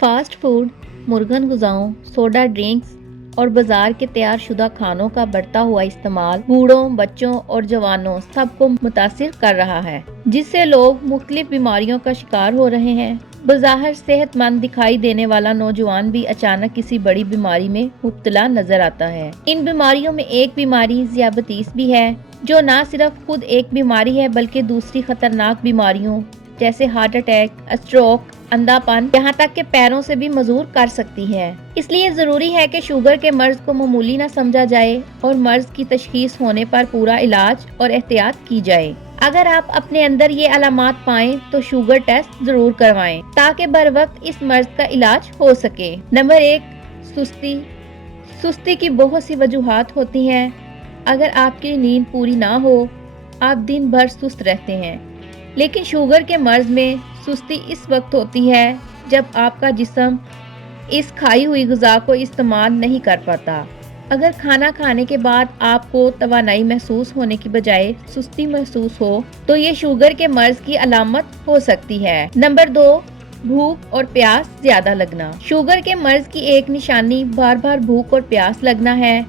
Fast food, मुर्गन गुज़ाओं, soda drinks और बाजार के तैयार शुदा खानों का बढ़ता हुआ इस्तेमाल बूढ़ों, बच्चों और जवानों सबको मुतासिर कर रहा है, जिससे लोग मुख्तलिफ बीमारियों का शिकार हो रहे हैं। बज़ाहिर सेहतमंद दिखाई देने वाला नौजवान भी अचानक किसी बड़ी बीमारी में मुब्तला नजर आता है। इन बीमारियों में एक बीमारी ज़ियाबतीस भी है, जो न सिर्फ खुद एक बीमारी है बल्कि दूसरी खतरनाक बीमारियों जैसे हार्ट अटैक, स्ट्रोक, अंधापन, यहाँ तक के पैरों से भी मजूर कर सकती है। इसलिए जरूरी है कि शुगर के मर्ज को मामूली न समझा जाए और मर्ज की तशखीस होने पर पूरा इलाज और एहतियात की जाए। अगर आप अपने अंदर ये अलामात पाएं तो शुगर टेस्ट जरूर करवाएं ताकि बर वक्त इस मर्ज का इलाज हो सके। नंबर 1, सुस्ती। सुस्ती की बहुत सी वजूहात होती हैं। अगर आपकी नींद पूरी ना हो, आप दिन भर सुस्त रहते हैं। लेकिन शुगर के मर्ज में सुस्ती इस वक्त होती है जब आपका जिस्म इस खाई हुई ग़िज़ा को इस्तेमाल नहीं कर पाता। अगर खाना खाने के बाद आपको तवानाई महसूस होने की बजाय सुस्ती महसूस हो तो ये शुगर के मर्ज की अलामत हो सकती है। नंबर 2, भूख और प्यास ज्यादा लगना। शुगर के मर्ज की एक निशानी बार बार भूख और प्यास लगना है।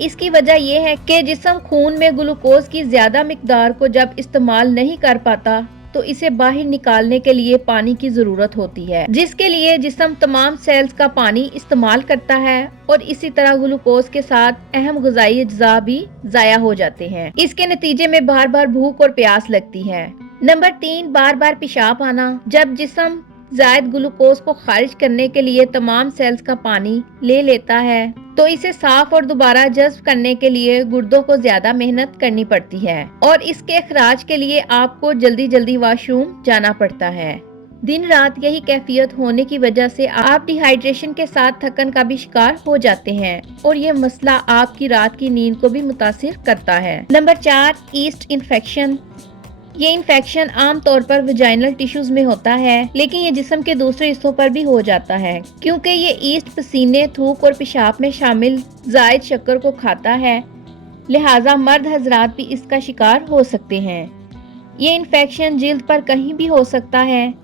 इसकी वजह यह है कि जिस्म खून में ग्लूकोज की ज्यादा मिकदार को जब इस्तेमाल नहीं कर पाता तो इसे बाहर निकालने के लिए पानी की जरूरत होती है, जिसके लिए जिस्म तमाम सेल्स का पानी इस्तेमाल करता है और इसी तरह ग्लूकोज के साथ अहम ग़िज़ाई अज्जा भी ज़ाया हो जाते हैं। इसके नतीजे में बार बार भूख और प्यास लगती है। नंबर 3, बार बार पेशाब आना। जब जिस्म ज़ायद ग्लूकोज को खारिज करने के लिए तमाम सेल्स का पानी ले लेता है तो इसे साफ और दोबारा जज्ब करने के लिए गुर्दों को ज्यादा मेहनत करनी पड़ती है और इसके अखराज के लिए आपको जल्दी जल्दी वॉशरूम जाना पड़ता है। दिन रात यही कैफियत होने की वजह से आप डिहाइड्रेशन के साथ थकन का भी शिकार हो जाते हैं और ये मसला आपकी रात की नींद को भी मुतासिर करता है। Number 4, east infection. ये इन्फेक्शन आम तौर पर वेजाइनल टिश्यूज में होता है, लेकिन ये जिस्म के दूसरे हिस्सों पर भी हो जाता है क्योंकि ये ईस्ट पसीने, थूक और पेशाब में शामिल जायद शक्कर को खाता है। लिहाजा मर्द हजरात भी इसका शिकार हो सकते हैं। ये इन्फेक्शन जिल्द पर कहीं भी हो सकता है,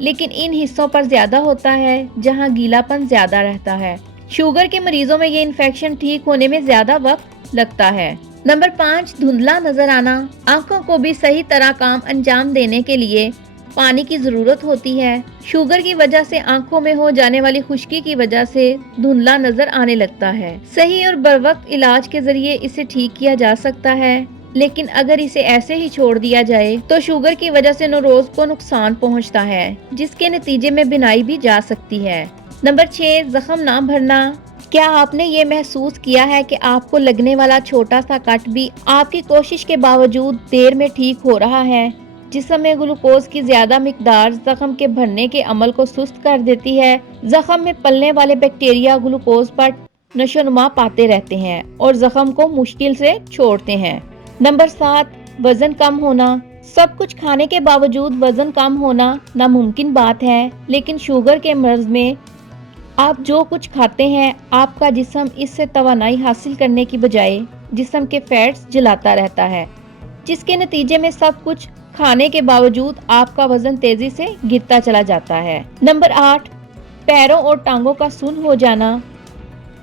लेकिन इन हिस्सों पर ज्यादा होता है जहाँ गीलापन ज्यादा रहता है। शुगर के मरीजों में ये इन्फेक्शन ठीक होने में ज्यादा वक्त लगता है। नंबर 5, धुंधला नजर आना। आंखों को भी सही तरह काम अंजाम देने के लिए पानी की जरूरत होती है। शुगर की वजह से आंखों में हो जाने वाली खुश्की की वजह से धुंधला नजर आने लगता है। सही और बरवक्त इलाज के जरिए इसे ठीक किया जा सकता है, लेकिन अगर इसे ऐसे ही छोड़ दिया जाए तो शुगर की वजह से नौरोज को नुकसान पहुंचता है, जिसके नतीजे में बिनाई भी जा सकती है। नंबर 6, जख्म ना भरना। क्या आपने ये महसूस किया है कि आपको लगने वाला छोटा सा कट भी आपकी कोशिश के बावजूद देर में ठीक हो रहा है? जिस्म में ग्लूकोज की ज्यादा मिकदार जख्म के भरने के अमल को सुस्त कर देती है। जख्म में पलने वाले बैक्टीरिया ग्लूकोज पर नशोनुमा पाते रहते हैं और जख्म को मुश्किल से छोड़ते हैं। नंबर 7, वजन कम होना। सब कुछ खाने के बावजूद वजन कम होना नामुमकिन बात है, लेकिन शुगर के मर्ज में आप जो कुछ खाते हैं आपका जिस्म इससे तवानाई हासिल करने की बजाय जिस्म के फैट्स जलाता रहता है, जिसके नतीजे में सब कुछ खाने के बावजूद आपका वजन तेजी से गिरता चला जाता है। नंबर 8, पैरों और टांगों का सुन्न हो जाना।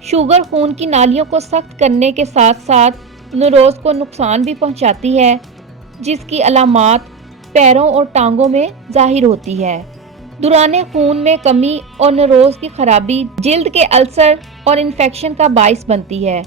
शुगर खून की नालियों को सख्त करने के साथ साथ नौरोज को नुकसान भी पहुंचाती है, जिसकी अलामात पैरों और टांगों में जाहिर होती है। दुराने खून में कमी और नौरोज की खराबी जिल्द के अल्सर और इन्फेक्शन का बाइस बनती है,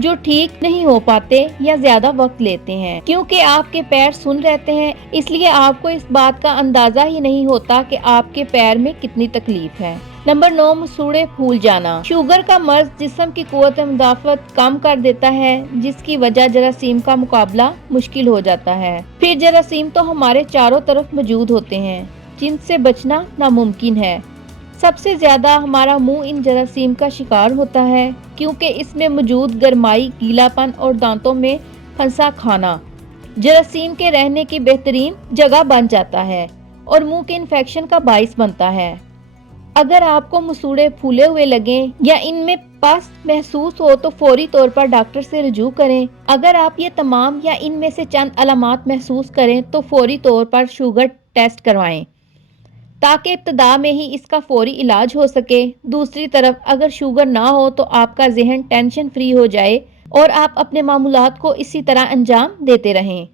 जो ठीक नहीं हो पाते या ज्यादा वक्त लेते हैं। क्योंकि आपके पैर सुन्न रहते हैं, इसलिए आपको इस बात का अंदाजा ही नहीं होता कि आपके पैर में कितनी तकलीफ है। नंबर 9, मसूड़े फूल जाना। शुगर का मर्ज जिस्म की कुव्वत मुदाफत कम कर देता है, जिसकी वजह जरासीम का मुकाबला मुश्किल हो जाता है। फिर जरासीम तो हमारे चारों तरफ मौजूद होते हैं, जिनसे बचना नामुमकिन है। सबसे ज्यादा हमारा मुंह इन जरासीम का शिकार होता है क्योंकि इसमें मौजूद गरमाई, गीलापन और दांतों में फंसा खाना जरासीम के रहने की बेहतरीन जगह बन जाता है और मुंह के इन्फेक्शन का बाइस बनता है। अगर आपको मसूड़े फूले हुए लगें या इनमें पस महसूस हो तो फौरी तौर पर डॉक्टर से रुजू करें। अगर आप ये तमाम या इनमें से चंद अलामात महसूस करें तो फौरी तौर पर शुगर टेस्ट करवाएं। تاکہ ابتدا میں ہی اس کا فوری علاج ہو سکے۔ دوسری طرف اگر شوگر نہ ہو تو آپ کا ذہن ٹینشن فری ہو جائے اور آپ اپنے معمولات کو اسی طرح انجام دیتے رہیں۔